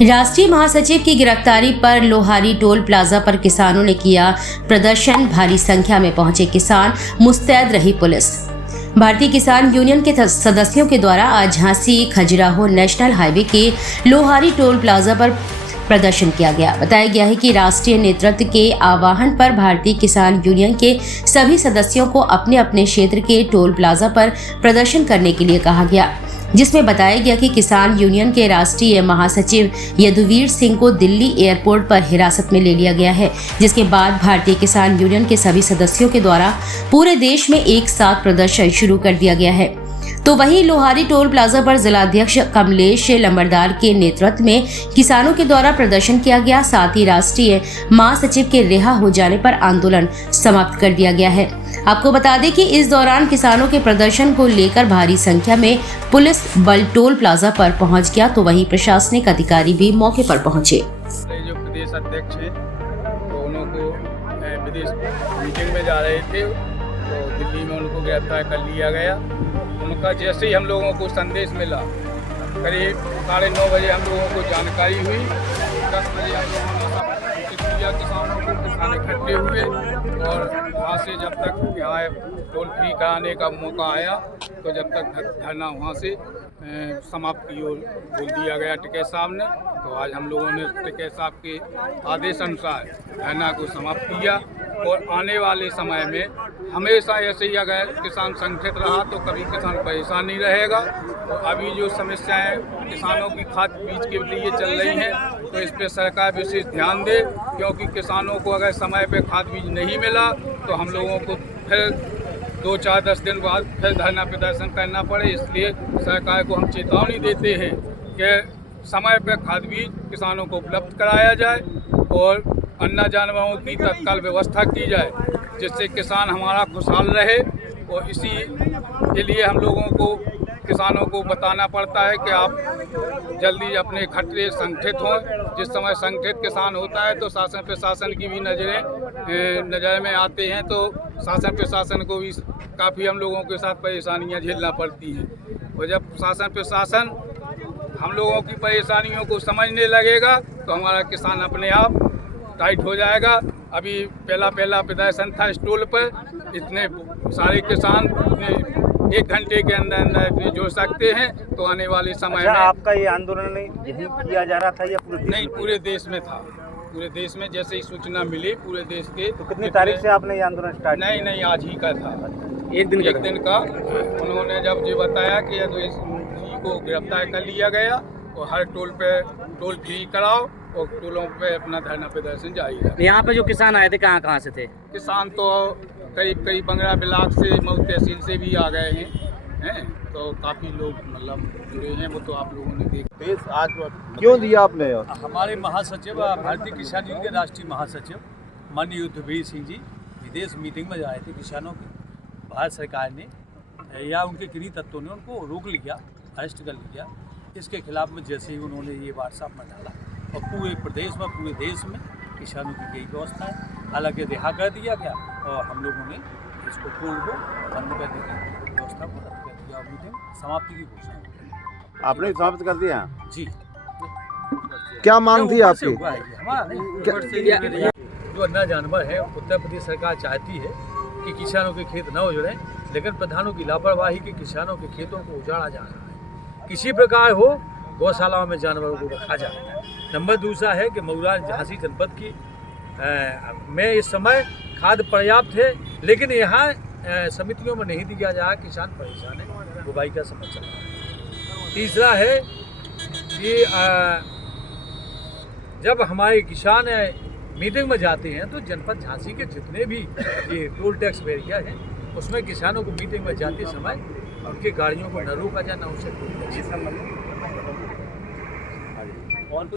राष्ट्रीय महासचिव की गिरफ्तारी पर लोहारी टोल प्लाजा पर किसानों ने किया प्रदर्शन। भारी संख्या में पहुंचे किसान, मुस्तैद रही पुलिस। भारतीय किसान यूनियन के सदस्यों के द्वारा आज झांसी खजुराहो नेशनल हाईवे के लोहारी टोल प्लाजा पर प्रदर्शन किया गया। बताया गया है कि राष्ट्रीय नेतृत्व के आह्वान पर भारतीय किसान यूनियन के सभी सदस्यों को अपने अपने क्षेत्र के टोल प्लाजा पर प्रदर्शन करने के लिए कहा गया, जिसमें बताया गया कि किसान यूनियन के राष्ट्रीय महासचिव यदुवीर सिंह को दिल्ली एयरपोर्ट पर हिरासत में ले लिया गया है, जिसके बाद भारतीय किसान यूनियन के सभी सदस्यों के द्वारा पूरे देश में एक साथ प्रदर्शन शुरू कर दिया गया है। तो वहीं लोहारी टोल प्लाजा पर जिलाध्यक्ष कमलेश लंबरदार के नेतृत्व में किसानों के द्वारा प्रदर्शन किया गया। साथ ही राष्ट्रीय महासचिव के रिहा हो जाने पर आंदोलन समाप्त कर दिया गया है। आपको बता दें कि इस दौरान किसानों के प्रदर्शन को लेकर भारी संख्या में पुलिस बल टोल प्लाजा पर पहुंच गया, तो वहीं प्रशासनिक अधिकारी भी मौके पर पहुंचे। जो प्रदेश अध्यक्ष हैं तो उनको विदेश मीटिंग में जा रहे थे, तो दिल्ली में उनको गिरफ्तार कर लिया गया। उनका जैसे ही हम लोगों को संदेश मिला, करीब 9:30 बजे हम लोगों को जानकारी हुई। 10 बजे हम लोगों ने किसानों को किसान इकट्ठे हुए और वहाँ से जब तक यहाँ टोल फ्री कराने का मौका आया, तो जब तक धरना वहाँ से समाप्त की ओर बोल दिया गया टिकैत साहब ने। तो आज हम लोगों ने टिकैत साहब के आदेश अनुसार धरना को समाप्त किया और आने वाले समय में हमेशा ऐसे ही अगर किसान संगठित रहा तो कभी किसान परेशान नहीं रहेगा। और अभी जो समस्याएं किसानों की खाद बीज के लिए चल रही हैं, तो इस पर सरकार विशेष ध्यान दे, क्योंकि किसानों को अगर समय पे खाद बीज नहीं मिला तो हम लोगों को फिर 2, 4, 10 दिन बाद फिर धरना प्रदर्शन करना पड़े। इसलिए सरकार को हम चेतावनी देते हैं कि समय पर खाद बीज किसानों को उपलब्ध कराया जाए और अन्य जानवरों की तत्काल व्यवस्था की जाए, जिससे किसान हमारा खुशहाल रहे। और इसी के लिए हम लोगों को किसानों को बताना पड़ता है कि आप जल्दी अपने इकट्ठे संगठित हों। जिस समय संगठित किसान होता है तो शासन प्रशासन की भी नज़र में आते हैं, तो शासन प्रशासन को भी काफ़ी हम लोगों के साथ परेशानियां झेलना पड़ती हैं। और जब शासन प्रशासन हम लोगों की परेशानियों को समझने लगेगा तो हमारा किसान अपने आप टाइट हो जाएगा। अभी पहला प्रदर्शन था इस टोल पर, इतने सारे किसान इतने 1 घंटे के अंदर इतने जुड़ सकते हैं। तो आने वाले समय में आपका ये आंदोलन यही किया जा रहा था या पूरे देश में था? पूरे देश में जैसे ही सूचना मिली पूरे देश के। तो कितनी तारीख से आपने ये आंदोलन स्टार्ट? नहीं, आज ही का था। एक दिन का। उन्होंने जब ये बताया कि यदुवीर जी को गिरफ्तार कर लिया गया और हर टोल पे टोल फ्री कराओ और टोलों पे अपना धरना प्रदर्शन जारी रहा। यहाँ पे जो किसान आए थे कहाँ से थे? किसान तो करीब 15 ब्लॉक से, मऊ तहसील से भी आ गए हैं, तो काफ़ी लोग मतलब जुड़े हैं। वो तो आप लोगों ने देखा। आज क्यों दिया आपने? हमारे महासचिव, भारतीय किसान यूनियन के राष्ट्रीय महासचिव माननीय यदुवीर सिंह जी विदेश मीटिंग में आए थे किसानों की। भारत सरकार ने या उनके किन्हीं तत्वों ने उनको रोक लिया, अरेस्ट कर लिया। इसके खिलाफ में जैसे ही उन्होंने ये व्हाट्सएप में डाला और पूरे प्रदेश में, पूरे देश में किसानों की यही व्यवस्था है। हालांकि रिहा कर दिया गया और हम लोगों ने इसको टोल को बंद करने की व्यवस्था को रद्द कर दिया। मीटिंग समाप्ति की घोषणा आपने समाप्त कर दिया जी। क्या मांग थी आपकी? जो अन्य जानवर है, उत्तर प्रदेश सरकार चाहती है कि किसानों के खेत न उजड़ें, लेकिन प्रधानों की लापरवाही के किसानों के खेतों को उजाड़ा जा रहा है। किसी प्रकार हो गौशालाओं में जानवरों को रखा जाए। नंबर दूसरा है कि मऊरा झांसी जनपद की में इस समय खाद पर्याप्त है, लेकिन यहाँ समितियों में नहीं दिया जा रहा। किसान परेशान है, बुवाई का समय चल रहा है। तीसरा है कि जब हमारे किसान मीटिंग में जाते हैं तो जनपद झांसी के जितने भी ये टोल टैक्स एरिया है, उसमें किसानों को मीटिंग में जाते समय उनकी गाड़ियों को न रोका जाए, न उनसे